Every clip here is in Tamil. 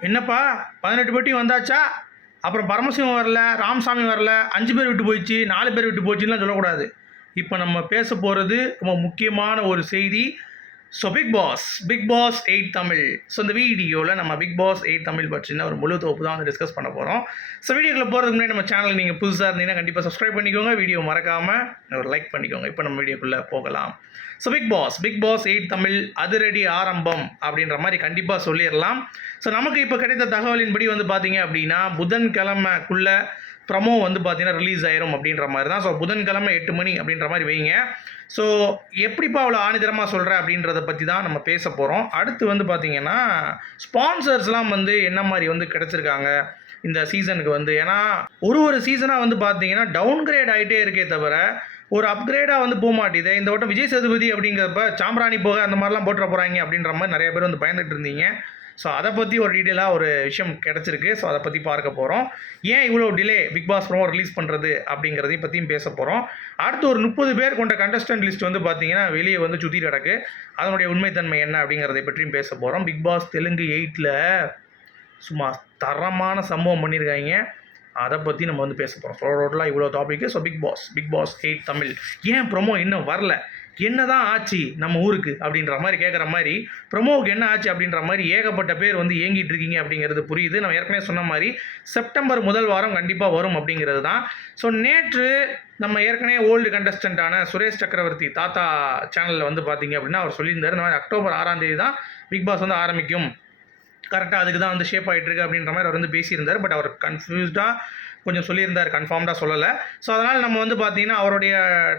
என்னப்பா? பதினெட்டு பெட்டி வந்தாச்சா? அப்புறம் பரமசிவம் வரல ராமசாமி வரல அஞ்சு பேர் விட்டு போயிடுச்சு நாலு பேர் விட்டு போச்சுன்னா சொல்லக்கூடாது. இப்போ நம்ம பேச போகிறது ரொம்ப முக்கியமான ஒரு செய்தி. So Bigg Boss Bigg Boss eight Tamil so இந்த வீடியோவில் நம்ம பிக் பாஸ் எயிட் தமிழ் பற்றின ஒரு முழு தொகுப்பு தான் வந்து டிஸ்கஸ் பண்ண போகிறோம் ஸோ வீடியோக்குள்ள போகிறதுக்கு முன்னாடி நம்ம சேனல் நீங்கள் புதுசாக இருந்தீங்கன்னா கண்டிப்பாக சப்ஸ்கிரைப் பண்ணிக்கோங்க. வீடியோ மறக்காமல் ஒரு லைக் பண்ணிக்கோங்க. இப்போ நம்ம வீடியோக்குள்ளே போகலாம். So Bigg Boss Bigg Boss eight Tamil அதிரடி ஆரம்பம் அப்படின்ற மாதிரி கண்டிப்பாக சொல்லிடலாம். ஸோ நமக்கு இப்போ கிடைத்த தகவலின்படி வந்து பார்த்தீங்க அப்படின்னா புதன்கிழமைக்குள்ளே ப்ரமோ வந்து பார்த்தீங்கன்னா ரிலீஸ் ஆயிரும் அப்படின்ற மாதிரி தான். ஸோ புதன்கிழமை எட்டு மணி அப்படின்ற மாதிரி வைங்க. ஸோ எப்படிப்பா அவ்வளோ ஆணிதரமாக சொல்கிற அப்படின்றத பற்றி தான் நம்ம பேச போகிறோம் அடுத்து வந்து பார்த்தீங்கன்னா ஸ்பான்சர்ஸ்லாம் வந்து என்ன மாதிரி வந்து கிடச்சிருக்காங்க இந்த சீசனுக்கு வந்து? ஏன்னா ஒரு ஒரு சீசனாக வந்து பார்த்தீங்கன்னா டவுன் கிரேட் ஆகிட்டே இருக்கே தவிர ஒரு அப்கிரேடாக வந்து போக மாட்டேது இந்த வட்டம் விஜய் சதுபதி அப்படிங்கிறப்ப சாம்பிராணி போக அந்த மாதிரிலாம் போட்டுற போகிறாங்க அப்படின்ற மாதிரி நிறைய பேர் வந்து பயந்துட்டு இருந்தீங்க. ஸோ அதை பற்றி ஒரு டீட்டெயிலாக ஒரு விஷயம் கிடச்சிருக்கு. ஸோ அதை பற்றி பார்க்க போகிறோம் ஏன் இவ்வளோ delay Bigg Boss promo release பண்ணுறது அப்படிங்கிறதையும் பற்றியும் பேச போகிறோம் அடுத்து ஒரு முப்பது பேர் கொண்ட கண்டஸ்டன்ட் லிஸ்ட் வந்து பார்த்தீங்கன்னா வெளியே வந்து சுற்றி கிடக்கு. அதனுடைய உண்மைத்தன்மை என்ன அப்படிங்கிறதை பற்றியும் பேச போகிறோம் பிக் பாஸ் தெலுங்கு எயிட்டில் சும்மா தரமான சம்பவம் பண்ணியிருக்காங்க அதை பற்றி நம்ம வந்து பேச போகிறோம் டோட்டலாக இவ்வளோ topic so Bigg Boss Bigg Boss eight Tamil. ஏன் ப்ரொமோ இன்னும் வரல? என்ன தான் ஆச்சு நம்ம ஊருக்கு அப்படின்ற மாதிரி கேட்குற மாதிரி ப்ரொமோவுக்கு என்ன ஆச்சு அப்படின்ற மாதிரி ஏகப்பட்ட பேர் வந்து ஏங்கிட்டு இருக்கீங்க அப்படிங்கிறது புரியுது. நம்ம ஏற்கனவே சொன்ன மாதிரி செப்டம்பர் முதல் வாரம் கண்டிப்பாக வரும் அப்படிங்கிறது தான். ஸோ நேற்று நம்ம ஏற்கனவே ஓல்டு கண்டஸ்டண்ட்டான சுரேஷ் சக்கரவர்த்தி தாத்தா சேனலில் வந்து பார்த்தீங்க அப்படின்னா அவர் சொல்லியிருந்தார். இந்த மாதிரி அக்டோபர் ஆறாம் தேதி தான் பிக் பாஸ் வந்து ஆரம்பிக்கும். கரெக்டாக அதுக்கு தான் வந்து ஷேப் ஆகிட்டு இருக்கு அப்படின்ற மாதிரி அவர் வந்து பேசியிருந்தார். பட் அவர் கன்ஃபியூஸ்டாக கொஞ்சம் சொல்லியிருந்தார். கன்ஃபார்ம்டாக சொல்லலை. ஸோ அதனால் நம்ம வந்து பார்த்தீங்கன்னா அவருடைய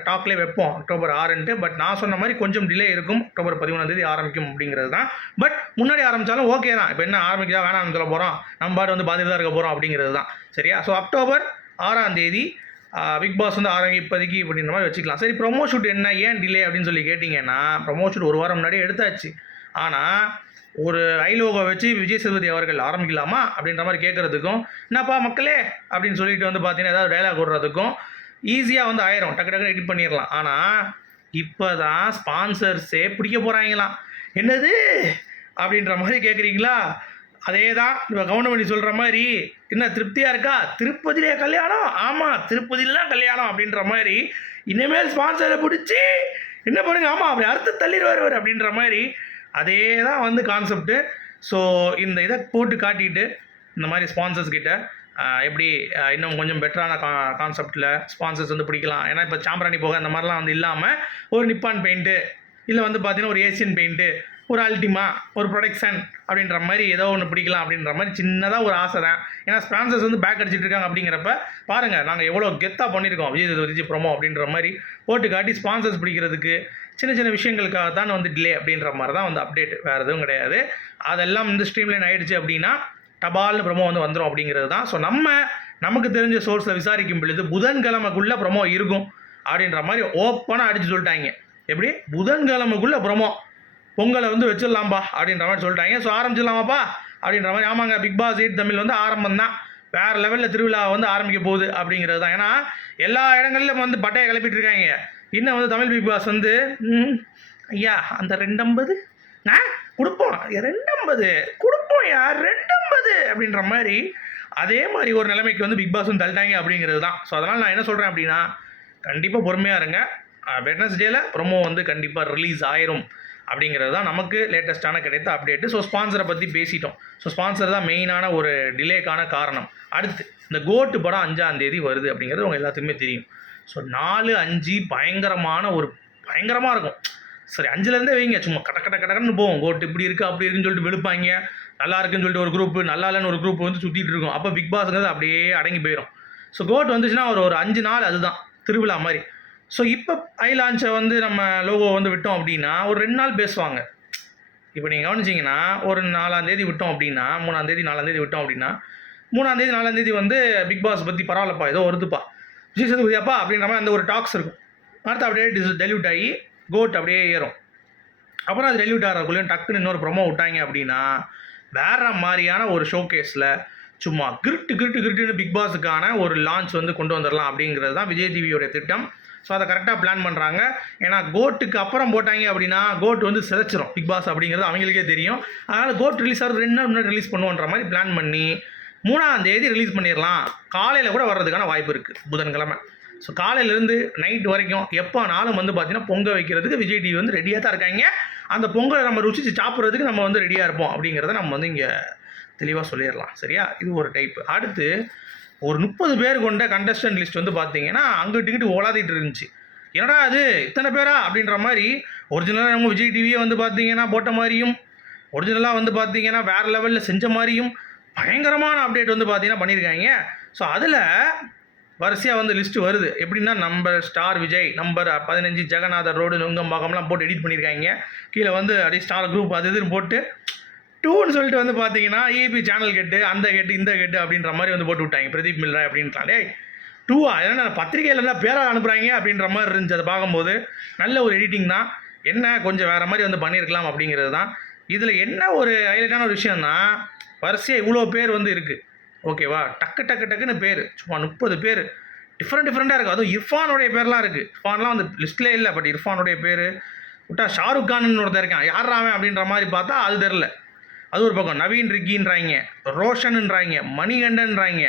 டாக்லேயே வைப்போம். அக்டோபர் ஆறுன்ட்டு. பட் நான் சொன்ன மாதிரி கொஞ்சம் டிலே இருக்கும். அக்டோபர் பதிமூணாந்தேதி ஆரம்பிக்கும் அப்படிங்கிறது தான். பட் முன்னாடி ஆரம்பித்தாலும் ஓகே தான். இப்போ என்ன ஆரம்பிக்கா வேணாம் சொல்ல போகிறோம் நம்ம பாட்டு வந்து பாதிட்டு தான் இருக்க போகிறோம் அப்படிங்கிறது தான். சரியா? ஸோ அக்டோபர் ஆறாம் தேதி பிக் பாஸ் வந்து ஆரம்பி இப்போதைக்கு அப்படின்ற மாதிரி வச்சுக்கலாம். சரி ப்ரொமோ ஷூட் என்ன? ஏன் டிலே அப்படின்னு சொல்லி கேட்டிங்கன்னா ப்ரொமோ ஷூட் ஒரு வாரம் முன்னாடியே எடுத்தாச்சு. ஆனால் ஒரு ஐலோகோ வச்சு விஜய் சேதுபதி அவர்கள் ஆரம்பிக்கலாமா? அப்படின்ற மாதிரி கேட்குறதுக்கும் என்னப்பா மக்களே? அப்படின்னு சொல்லிட்டு வந்து பார்த்தீங்கன்னா ஏதாவது டைலாக் விடுறதுக்கும் ஈஸியாக வந்து ஆயிரும். டக்கு டக்கு எடிட் பண்ணிடலாம். ஆனால் இப்போ தான் ஸ்பான்சர்ஸே பிடிக்க போகிறாங்களாம் என்னது? அப்படின்ற மாதிரி கேட்குறீங்களா அதே தான் இப்போ கவுண்டமணி சொல்கிற மாதிரி என்ன திருப்தியாக இருக்கா? திருப்பதியிலே கல்யாணம்? ஆமாம் திருப்பதியில் தான் கல்யாணம் அப்படின்ற மாதிரி இனிமேல் ஸ்பான்சரை பிடிச்சி என்ன பண்ணுங்க? ஆமாம் அப்படி அறுத்து தள்ளிடுவார் அப்படின்ற மாதிரி அதே தான் வந்து கான்செப்ட்டு ஸோ இந்த இதை போட்டு காட்டிட்டு இந்த மாதிரி ஸ்பான்சர்ஸ் கிட்ட எப்படி இன்னும் கொஞ்சம் பெட்டரான கா கான்செப்டில் ஸ்பான்சர்ஸ் வந்து பிடிக்கலாம். ஏன்னா இப்போ சாம்பிராணி போக அந்த மாதிரிலாம் வந்து இல்லாமல் ஒரு நிப்பான் பெயிண்ட்டு இல்லை வந்து பார்த்தீங்கன்னா ஒரு ஏசியன் பெயிண்ட்டு ஒரு அல்டிமா ஒரு ப்ரொடக்ஷன் அப்படின்ற மாதிரி ஏதோ ஒன்று பிடிக்கலாம் அப்படின்ற மாதிரி சின்னதாக ஒரு ஆசை தான். ஏன்னா ஸ்பான்சர்ஸ் வந்து பேக் அடிச்சிட்டு இருக்காங்க அப்படிங்கிறப்ப பாருங்கள் நாங்கள் எவ்வளோ கெத்தாக பண்ணியிருக்கோம் விஜய் சேதுபதி ப்ரோமோ அப்படின்ற மாதிரி போட்டு காட்டி ஸ்பான்சர்ஸ் பிடிக்கிறதுக்கு சின்ன சின்ன விஷயங்களுக்காக தான் வந்து டிலே அப்படின்ற மாதிரி தான் வந்து அப்டேட் வேறு எதுவும் கிடையாது. அதெல்லாம் வந்து ஸ்ட்ரீம்லைன் ஆகிடுச்சு அப்படின்னா டபால்னு ப்ரொமோ வந்து வந்துடும் அப்படிங்கிறது தான். ஸோ நம்ம நமக்கு தெரிஞ்ச சோர்ஸில் விசாரிக்கும் பொழுது புதன்கிழமைக்குள்ளே ப்ரொமோ இருக்கும் அப்படின்ற மாதிரி ஓப்பனாக அடித்து சொல்லிட்டாங்க. எப்படி? புதன்கிழமைக்குள்ளே ப்ரொமோ பொங்கலை வந்து வச்சிடலாம்ப்பா அப்படின்ற மாதிரி சொல்லிட்டாங்க. ஸோ ஆரம்பிச்சிடலாமாப்பா அப்படின்ற மாதிரி ஆமாங்க பிக் பாஸ் எயிட் தமிழ் வந்து ஆரம்பம் தான். வேறு லெவலில் திருவிழா வந்து ஆரம்பிக்க போகுது அப்படிங்கிறது தான். ஏன்னா எல்லா இடங்களிலும் வந்து பட்டையை கிளப்பிட்டு இருக்காங்க. இன்னும் வந்து தமிழ் பிக் பாஸ் வந்து ஐயா அந்த ரெண்டம்பது? ஆ கொடுப்போம். ரெண்டம்பது. கொடுப்போம் யா ரெண்டம்பது! அப்படின்ற மாதிரி அதே மாதிரி ஒரு நிலைமைக்கு வந்து பிக் பாஸ் வந்து தள்ளிட்டாங்க அப்படிங்கிறது தான். ஸோ அதனால் நான் என்ன சொல்கிறேன் அப்படின்னா கண்டிப்பாக பொறுமையாக இருங்க. வெட்னஸ்டேல ப்ரொமோ வந்து கண்டிப்பாக ரிலீஸ் ஆயிரும். அப்படிங்கிறது தான் நமக்கு லேட்டஸ்ட்டான கிடைத்த அப்டேட்டு ஸோ ஸ்பான்சரை பற்றி பேசிட்டோம். ஸோ ஸ்பான்சர் தான் மெயினான ஒரு டிலேக்கான காரணம். அடுத்து இந்த கோட்டு படம் அஞ்சாம் தேதி வருது அப்படிங்கிறது உங்கள் எல்லாத்துக்குமே தெரியும். ஸோ நாலு அஞ்சு பயங்கரமான ஒரு பயங்கரமாக இருக்கும். சரி அஞ்சுலேருந்தே வைங்க. சும்மா கட கட கடன்னு போவோம். கோட்டு இப்படி இருக்குது அப்படி இருக்குன்னு சொல்லிட்டு வெளுப்பாங்க. நல்லா இருக்குன்னு சொல்லிட்டு ஒரு குரூப் நல்லா இல்லைன்னு ஒரு குரூப் வந்து சுற்றிட்டு இருக்கும். அப்போ பிக் பாஸ்ங்கிறது அப்படியே அடங்கி போயிடும் ஸோ கோட் வந்துச்சுன்னா ஒரு ஒரு அஞ்சு நாள் அதுதான். திருவிழா மாதிரி. ஸோ இப்போ ஐ லான்ச்சை வந்து நம்ம லோகோ வந்து விட்டோம் அப்படின்னா ஒரு ரெண்டு நாள் பேசுவாங்க. இப்போ நீங்கள் கவனிச்சிங்கன்னா ஒரு நாலாம் தேதி விட்டோம் அப்படின்னா மூணாம் தேதி நாலாம் தேதி விட்டோம் அப்படின்னா மூணாம் தேதி நாலாம் தேதி வந்து பிக் பாஸ் பற்றி பரவாயில்லப்பா. ஏதோ வருதுப்பா விஜய் சேதுபதியாப்பா அப்படின்ற மாதிரி அந்த ஒரு டாக்ஸ் இருக்கும். அடுத்து அப்படியே டிஸ் டெலியூட் ஆகி கோட் அப்படியே ஏறும். அப்புறம் அது டெலியூட் ஆகிறக்குள்ளேயும் டக்குன்னு இன்னொரு ப்ரொமோ விட்டாங்க அப்படின்னா வேற மாதிரியான ஒரு ஷோகேஸில் சும்மா கிரிட்டு கிரிட்டு கிரிட்டுன்னு பிக் பாஸுக்கான ஒரு லான்ச் வந்து கொண்டு வந்துடலாம் அப்படிங்கிறது தான் விஜய் டிவியோட திட்டம். ஸோ அதை கரெக்டாக பிளான் பண்ணுறாங்க ஏன்னா கோட்டுக்கு அப்புறம் போட்டாங்க அப்படின்னா கோட் வந்து சிதைச்சிரும். பிக் பாஸ் அப்படிங்கிறது அவங்களுக்கே தெரியும். அதனால் கோட் ரிலீஸ் ஆகிறது ரெண்டு நாள் முன்னாடி ரிலீஸ் பண்ணுவோன்ற மாதிரி பிளான் பண்ணி மூணாம் தேதி ரிலீஸ் பண்ணிடலாம். காலையில் கூட வர்றதுக்கான வாய்ப்பு இருக்குது புதன்கிழமை. ஸோ காலையிலேருந்து நைட் வரைக்கும் எப்போ நாளும் வந்து பார்த்தீங்கன்னா பொங்க வைக்கிறதுக்கு விஜய் டிவி வந்து ரெடியாக தான் இருக்காங்க. அந்த பொங்கலை நம்ம ருசித்து சாப்பிட்றதுக்கு நம்ம வந்து ரெடியாக இருப்போம் அப்படிங்கிறத நம்ம வந்து இங்கே தெளிவாக சொல்லிடலாம். சரியா? இது ஒரு டைப்பு அடுத்து ஒரு முப்பது பேர் கொண்ட கண்டஸ்டன்ட் லிஸ்ட் வந்து பார்த்தீங்கன்னா அங்கிட்டு இங்கிட்டு ஓலாதிட்டு இருந்துச்சு. என்னடா அது இத்தனை பேரா? அப்படின்ற மாதிரி ஒரிஜினலாக நம்ம விஜய் டிவியை வந்து பார்த்தீங்கன்னா போட்ட மாதிரியும் ஒரிஜினலாக வந்து பார்த்தீங்கன்னா வேறு லெவலில் செஞ்ச மாதிரியும் பயங்கரமான அப்டேட் வந்து பார்த்தீங்கன்னா பண்ணியிருக்காங்க ஸோ அதில் வரிசையாக வந்து லிஸ்ட்டு வருது. எப்படின்னா நம்பர் ஸ்டார் விஜய் நம்பர் பதினஞ்சு ஜெகநாதர் ரோடு நுங்கம்பாக்கம்லாம் போட்டு எடிட் பண்ணியிருக்காங்க கீழே வந்து அப்படியே ஸ்டார் குரூப் அது இதுன்னு போட்டு டூன்னு சொல்லிட்டு வந்து பார்த்தீங்கன்னா ஏபி சேனல் கெட்டு அந்த கெட்டு இந்த கெட்டு அப்படின்ற மாதிரி வந்து போட்டு விட்டாங்க. பிரதீப் மில்ரா அப்படின்றாலே டூவா ஏன்னா பத்திரிகையில் இருந்தால் பேராக அனுப்புகிறாங்க அப்படின்ற மாதிரி இருந்துச்சு அதை பார்க்கும்போது. நல்ல ஒரு எடிட்டிங் தான். என்ன கொஞ்சம் வேறு மாதிரி வந்து பண்ணியிருக்கலாம் அப்படிங்கிறது தான். இதில் என்ன ஒரு ஹைலைட்டான ஒரு விஷயம்னா வரிசையாக இவ்வளோ பேர் வந்து இருக்குது ஓகேவா? டக்கு டக்கு டக்குன்னு பேர். சும்மா முப்பது பேர். டிஃப்ரெண்ட் டிஃப்ரெண்ட்டாக இருக்குது அதுவும் இர்ஃபானுடைய பேர்லாம் இருக்குது இர்ஃபான்லாம் வந்து லிஸ்ட்லேயே இல்லை பட் இர்ஃபானுடைய பேர். விட்டா ஷாருக் கான்னு ஒருத்தர் இருக்கான். யார் ராவன் அப்படின்ற மாதிரி பார்த்தா அது தெரில அது ஒரு பக்கம். நவீன் ரிக்கின்றாங்க ரோஷன்ன்றாங்க மணிகண்டன்றாங்க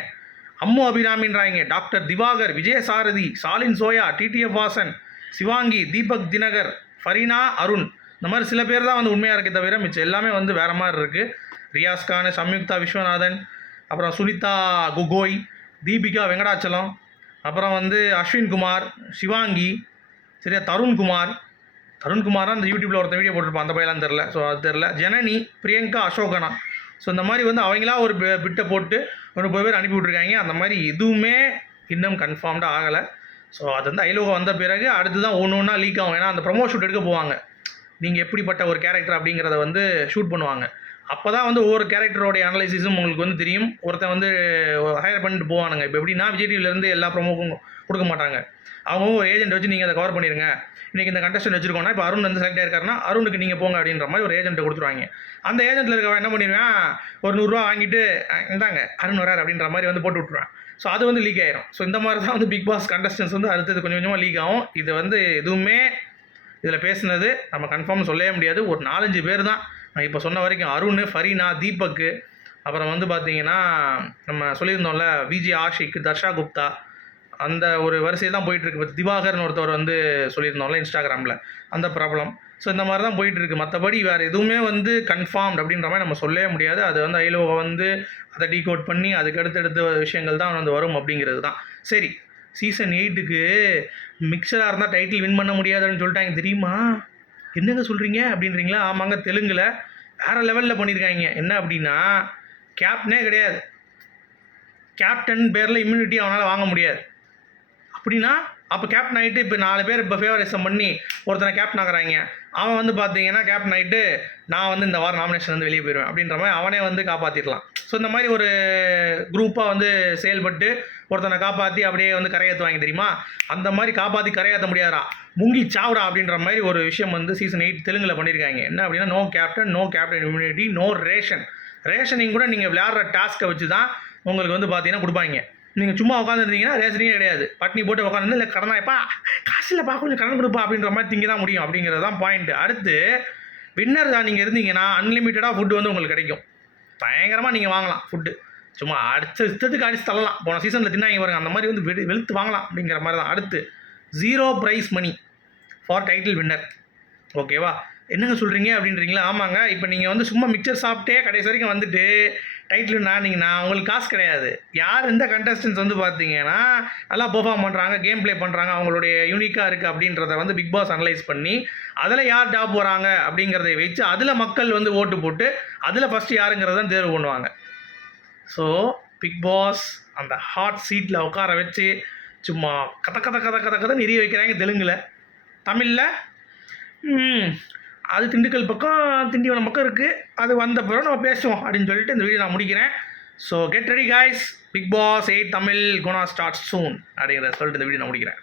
அம்மு அபிராமின்றாங்க டாக்டர் திவாகர் விஜயசாரதி சாலின் சோயா டிடிஎஃப் வாசன் சிவாங்கி தீபக் தினகர் ஃபரீனா அருண். இந்த மாதிரி சில பேர் தான் வந்து உண்மையாக இருக்கே தவிர மிச்சம் எல்லாமே வந்து வேறு மாதிரி இருக்குது ரியாஸ் கான் சம்யுக்தா விஸ்வநாதன் அப்புறம் சுனிதா குகோய் தீபிகா வெங்கடாச்சலம் அப்புறம் வந்து அஸ்வின் குமார் சிவாங்கி சரியா தருண்குமார். தருண்குமார் அந்த யூடியூப்பில் ஒருத்தன் வீடியோ போட்டிருப்பான் அந்த பையலாம் தெரில ஸோ அது தெரில ஜனனி பிரியங்கா அசோகனா. ஸோ இந்த மாதிரி வந்து அவங்களா ஒரு பிட்டை போட்டு ஒரு முப்பது பேர் அனுப்பி விட்ருக்காங்க அந்த மாதிரி எதுவுமே இன்னும் கன்ஃபார்ம்டாக ஆகலை. ஸோ அது வந்து ஐலோகம் வந்த பிறகு அடுத்து தான் ஒன்று ஒன்றா லீக் ஆகும். ஏன்னா அந்த ப்ரொமோ ஷூட் எடுக்க போவாங்க. நீங்கள் எப்படிப்பட்ட ஒரு கேரக்டர் அப்படிங்கிறத வந்து ஷூட் பண்ணுவாங்க. அப்போ தான் வந்து ஒவ்வொரு கேரக்டரோடைய அனலைசிஸும் உங்களுக்கு வந்து தெரியும். ஒருத்தன் வந்து ஹையர் பண்ணிட்டு போவானுங்க. இப்போ எப்படின்னா விஜய் டிவிலேருந்து எல்லா ப்ரொமோக்கும் கொடுக்க மாட்டாங்க. அவங்க ஒரு ஏஜென்ட் வச்சு நீங்கள் அதை கவர் பண்ணிடுங்க இன்றைக்கி இந்த கண்டஸ்டன் வச்சுருக்கோம்னா இப்போ அருண் வந்து செலக்ட் ஆயிருக்காருன்னா அருணுக்கு நீங்கள் போங்க அப்படின்ற மாதிரி ஒரு ஏஜென்ட்டை கொடுத்துருவாங்க. அந்த ஏஜென்ட்டில் இருக்கவன் என்ன பண்ணிடுவேன்? ஒரு நூறுரூவா வாங்கிட்டு இந்தாங்க அருண் வரார் அப்படின்ற மாதிரி வந்து போட்டு விட்ருவேன் ஸோ அது வந்து லீக் ஆயிரும். ஸோ இந்த மாதிரி தான் வந்து பிக் பாஸ் கண்டஸ்டன்ஸ் வந்து அடுத்தது கொஞ்சம் கொஞ்சமாக லீக் ஆகும். இது வந்து எதுவுமே இதில் பேசுனது நம்ம கன்ஃபார்ம் சொல்லவே முடியாது. ஒரு நாலஞ்சு பேர் தான். இப்போ சொன்ன வரைக்கும் அருண் ஃபரீனா தீபக்கு அப்புறம் வந்து பார்த்தீங்கன்னா நம்ம சொல்லியிருந்தோம்ல விஜி ஆஷிக் தர்ஷா குப்தா அந்த ஒரு வரிசையில் தான் போயிட்டுருக்கு இப்போ திவாகர்னு ஒருத்தவர் வந்து சொல்லியிருந்தோம்ல இன்ஸ்டாகிராமில் அந்த ப்ராப்ளம். ஸோ இந்த மாதிரி தான் போயிட்டுருக்கு மற்றபடி வேறு எதுவுமே வந்து கன்ஃபார்ம்ட் அப்படின்ற மாதிரி நம்ம சொல்லவே முடியாது. அது வந்து ஐலோவை வந்து அதை டீகோட் பண்ணி அதுக்கு அடுத்தடுத்த விஷயங்கள் தான் வந்து வரும் அப்படிங்கிறது தான் சரி சீசன் எயிட்டுக்கு மிக்சராக இருந்தால் டைட்டில் வின் பண்ண முடியாதுன்னு சொல்லிட்டாங்க. தெரியுமா? என்னங்க சொல்கிறீங்க அப்படின்றீங்களா? ஆமாங்க தெலுங்கில் வேறு லெவலில் பண்ணியிருக்காங்க என்ன அப்படின்னா கேப்டனே கிடையாது. கேப்டன் பேரில் இம்யூனிட்டி அவனால் வாங்க முடியாது. அப்படின்னா அப்போ கேப்டன் ஆகிட்டு இப்போ நாலு பேர் இப்போ ஃபேவரிசம் பண்ணி ஒருத்தனை கேப்டன் ஆகுறாங்க. அவன் வந்து பார்த்தீங்கன்னா கேப்டன் ஆகிட்டு நான் வந்து இந்த வாரம் நாமினேஷன் வந்து வெளியே போயிடுவேன் அப்படின்ற மாதிரி அவனே வந்து காப்பாற்றிடலாம் ஸோ இந்த மாதிரி ஒரு குரூப்பாக வந்து செயல்பட்டு ஒருத்தனை காப்பாற்றி அப்படியே வந்து கரையேற்றுவாங்க தெரியுமா? அந்த மாதிரி காப்பாற்றி கரையாற்ற முடியாதா முங்கி சாவுடா அப்படின்ற மாதிரி ஒரு விஷயம் வந்து சீசன் எயிட் தெலுங்கில் பண்ணியிருக்காங்க என்ன அப்படின்னா no captain no captain immunity no ration rationing கூட நீங்கள் விளையாடுற டாஸ்க்கை வச்சு தான் உங்களுக்கு வந்து பார்த்தீங்கன்னா கொடுப்பாங்க. நீங்கள் சும்மா உட்காந்துருந்தீங்கன்னா ரேசனே கிடையாது. பட்னி போட்டு உட்காந்து இல்லை கடனாய்ப்பா காசு இல்லைப்பா கொஞ்சம் கடன் கொடுப்பா அப்படின்ற மாதிரி திங்க தான் முடியும். அப்படிங்கிறது தான் பாயிண்ட் அடுத்து வின்னர் தான் நீங்கள் இருந்தீங்கன்னா அன்லிமிட்டடாக ஃபுட்டு வந்து உங்களுக்கு கிடைக்கும். பயங்கரமாக நீங்கள் வாங்கலாம் ஃபுட்டு சும்மா அடுத்த இஷ்டத்துக்கு அடிச்சு தள்ளலாம். போன சீசனில் தின்னாங்க பாருங்க அந்த மாதிரி வந்து வெளு வெளுத்து வாங்கலாம் அப்படிங்கிற மாதிரி தான். அடுத்து zero prize money for title winner ஓகேவா என்னங்க சொல்கிறீங்க அப்படின்றீங்களா? ஆமாங்க. இப்போ நீங்கள் வந்து சும்மா மிக்சர் சாப்பிட்டே கடைசி வரைக்கும் வந்துட்டு டைட்டில் நான் அவங்களுக்கு காசு கிடையாது. யார் எந்த கண்டஸ்டன்ஸ் வந்து பார்த்தீங்கன்னா நல்லா பெர்ஃபார்ம் பண்ணுறாங்க கேம் ப்ளே பண்ணுறாங்க அவங்களுடைய யூனிக்காக இருக்குது அப்படின்றத வந்து பிக் பாஸ் அனலைஸ் பண்ணி அதில் யார் டாப் போகிறாங்க அப்படிங்கிறத வச்சு அதில் மக்கள் வந்து ஓட்டு போட்டு அதில் ஃபஸ்ட்டு யாருங்கிறத தான் தேர்வு பண்ணுவாங்க. ஸோ பிக் பாஸ் அந்த ஹாட் சீட்டில் உட்கார வச்சு சும்மா கத கத கத கத கதை நிறைய வைக்கிறாங்க தெலுங்கில். தமிழில் அது திண்டுக்கல் பக்கம் திண்டிவனம் பக்கம் இருக்குது அது வந்த பிறகு நம்ம பேசுவோம் அப்படின்னு சொல்லிட்டு இந்த வீடியோ நான் முடிக்கிறேன். So get ready guys big boss eight Tamil gonna start soon அப்படிங்கிற சொல்லிட்டு இந்த வீடியோ நான் முடிக்கிறேன்.